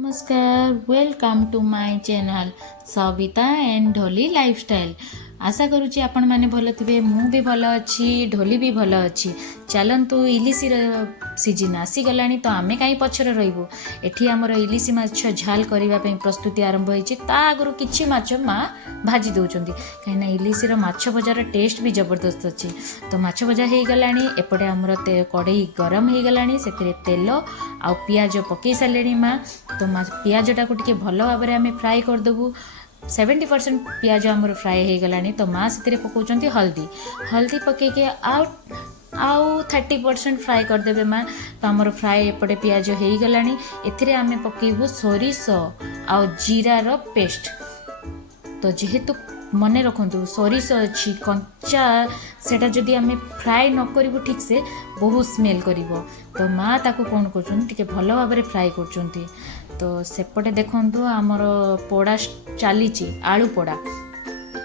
नमस्कार, welcome to my channel Savita and Dholi lifestyle. आशा करुच्ची आपण मैंने भल थे, मु भी भल अच्छी, ढोली भी भल अच्छी। चलतु इलिशी सीजन आसीगला तो आमे कहीं पछरे रहीबू। एठी हमर इलिशी माछ झाल करने प्रस्तुति आरंभ होती। आगु किछि माछ माँ भाजी दौरान कहीं इलिशीर माछ भजार टेस्ट भी जबरदस्त अच्छी। तो माछ भजा हो गला, एपटे आमर कड़ई गरम हो गला, से तेल आ पियाज पकई सारे माँ। तो पियाजटा को टिके भल भाव में आम फ्राए करदेबू। 70% पियाज आमर फ्राए हो गला। तो माँ से पकाउछंती हल्दी हल्दी पकईके आउ 30% फ्राए करदेबे माँ। तो आमर फ्राए एपटे पियाज हो गला। एथिरे आमे पकेबू सोरिष आउ जीरार पेस्ट। तो जेहेतु मन रखु सोरिष अच्छी कंचा सेटा जदि आमे फ्राए न करिबु ठीक से बहुत स्मेल करिवो। तो माँ ताकू कौन कर भल भाव में फ्राए कर। तो सेपटे देखु आमर पोड़ा चली आलू पोड़ा,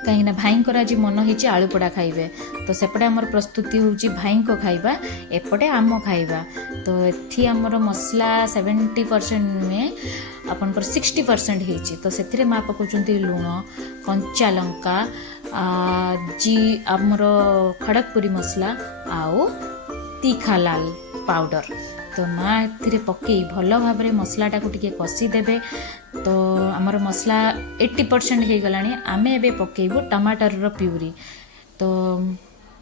कहीं भाई आज मन हो आलू पोड़ा खाइबे। तो सेपटे आमर प्रस्तुति होची भाई को खाइबा, एपटे आम खाइबा। तो एथि आमर मसला 70% में आपनकर 60% होची। तो से माँ पकाउछंती लुण, कंचा लंका, जी आमर खड़गपुरी मसला आउ तीखा लाल पाउडर। तो माँ ए पकई भल भाव में मसलाटा को टिके कषी देबे। तो आमर मसला 80% हो गला। आमे एबे पकेबू टमाटर प्यूरी। तो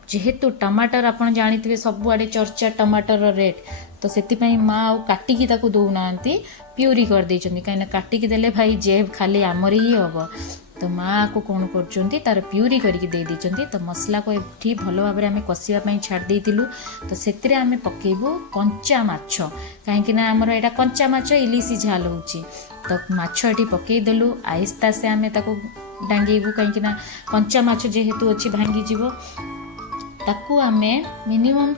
जेहेतु टमाटर आपन जानिथिबे सबुआडे चर्चा टमाटर रेट। तो सेतिपई माँ आउ काटिकी ताकू दौना प्यूरी कर देइछन्ती, कहीं काटिकी देले भाई जेब खाली आमर ही हम। तो माँ को कौन कर तार प्यूरी करके दे देइछन्ती। तो मसला को एठी भल भाव में आम कषिया छाड़ देइतिलु। तो सेतिरे आमे पकेबू कंचा माछ, कहीं आमर एटा कंचा माछ इलिशी झाल होची। तो माछ एठी पकई देलु, आहिस्ता से आमे ताको डांगेबू, कहीं कंचा माछ जेहेतु अच्छी भांगी जीवो। ताकू आमे मिनिमम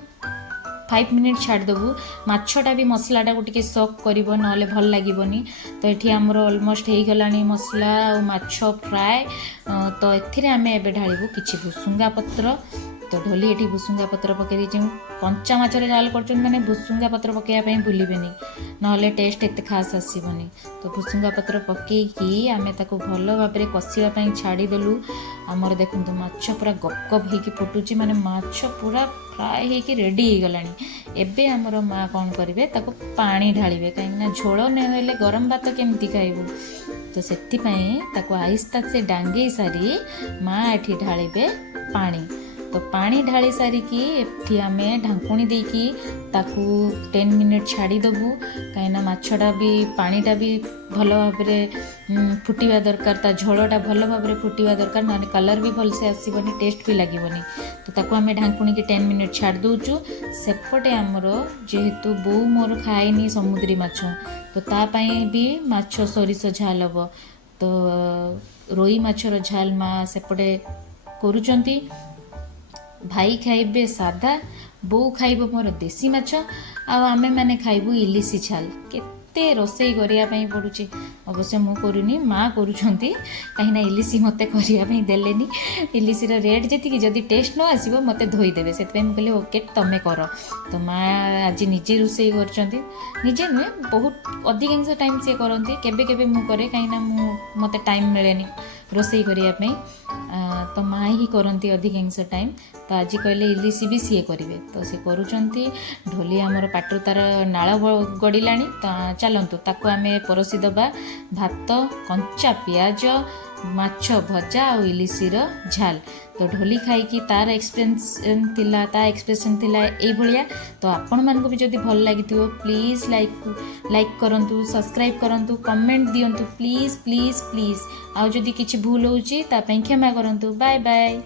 5 मिनिट छाड़देबू। माछटा भी मसलाटा को टिके सक करिवो, नले भल लागिवनी। तो एठी हमरो ऑलमोस्ट हो गला मसला और माछ फ्राए। तो एथिरे आमे एबे ढालिबू किछि भुसुंगा पत्र। तो ढोली एठी भुसुंगा पत्र पकई देछि। कंचा माछरे जाल करछन माने भुसुंगा पत्र पकैया पई भूलिबेनी, नले टेस्ट एते खास आसीबनी। तो भुसुंगा पत्र पकईकी आमे ताको भल भाव में कषिया पई छाड़ी देलु। आमर देखंतु माछ पूरा गप गप हेकी फुटुची, माने माछ पूरा फ्राए हेकी रेडी हो गलानी। एबे आमर माँ कौन करिवे ताको पानी ढालिबे, कहीं झोल न होइले गरम भात केमती खाइबू। तो सेतिपई ताको आहिस्ता से डांगेई सारी माँ एठी ढालिबे पानी। तो पानी ढाली सारिकी एठी आमे ढांकुणी देकी ताकू 10 मिनिट छाड़ी देबू। कहीं माछटा भी पानीटा भी भल भाव में फुटिवा दरकार, ता झोलटा भल भाव में फुटिवा दरकार, ना कलर भी भल से आसीबनी, टेस्ट भी लागिबनी। तो ताकू आमे ढांकुणी की 10 मिनिट छाड़ दउचु। सेपटे आमर जेहेतु बो मोर खाएनी समुद्री माछ, तो ता पई भी माछ सोरिष झाल हबो। तो रोई माछर झाल माँ सेपटे करूचंती। भाई खाइबे सादा, बो खाइबो मोर देसी माछ, आमे माने खाइबू इलिशी झाल। केते रोसई करिया पई पडुची। अवश्य मु करूनी, माँ करूछंती, कहीं इलिशी मते करिया पई देलेनी। इलिशीर रेट जेतिकी जदि टेस्ट न आसीबो मते धोई देबे, सेतपई मु कहले ओके तमे कर। तो माँ आज निजे रोसई करछंती, निजे नुहे बहुत अधिकांश टाइम से करंती। केबे केबे मु करे, कहीं मु मते टाइम मिलेनी रोसई करिया पई। तो माँ ही करती अधिकांश टाइम। तो आज कहले इलिशी भी सी करेंगे, तो सी करुँच। ढोली आमर पाटू तार नाल गड़िला। तो चलतु ताको आमे परोसी दबा भात, कंचा पियाज, माछ भजा और इलिशीर झाल। तो ढोली खाई तार एक्सप्रेशन थिला ए भलिया। तो आपण मानक भी जदि भल लगी प्लीज लाइक करंतु, सब्सक्राइब करंतु, कमेंट दियंतु प्लीज प्लीज प्लीज। आउ जदि किछि भूल होउची ता पई क्षमा करंतु। Bye bye.